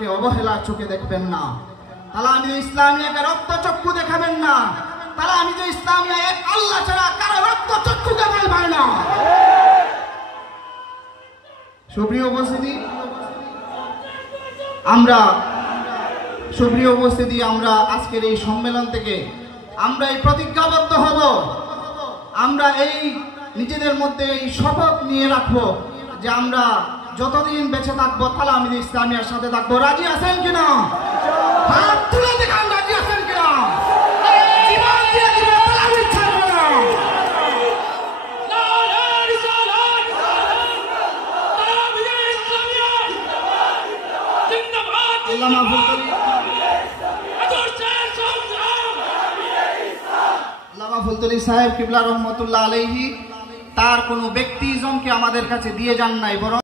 ইসলামিয়াকে অবহেলার চোখে দেখবেন না, তালামিদে ইসলামিয়াকে রক্তচক্ষু দেখাবেন না, তালামিদে ইসলামিয়া এক আল্লাহ ছাড়া কারো রক্তচক্ষুকে বলবেন না। সুপ্রিয় উপস্থিতি, আমরা আজকের এই সম্মেলন থেকে আমরা এই প্রতিজ্ঞাবদ্ধ হব, আমরা এই নিজেদের মধ্যে এই শপথ নিয়ে রাখবো যে আমরা যতদিন বেঁচে থাকবো তালামিদে ইসলামিয়ার সাথে থাকবো। রাজি আছেন কিনা? হাত তুলে দেখান, রাজি আছেন কিনা? জীবন দিয়ে দিবে, তালামিদ ছাড়বো না। আল্লামা ফুলতলি সাহেব কিবলা রহমতুল্লাহ আলাইহি তার কোনো ব্যক্তিজনকে আমাদের কাছে দিয়ে যান নাই, বরং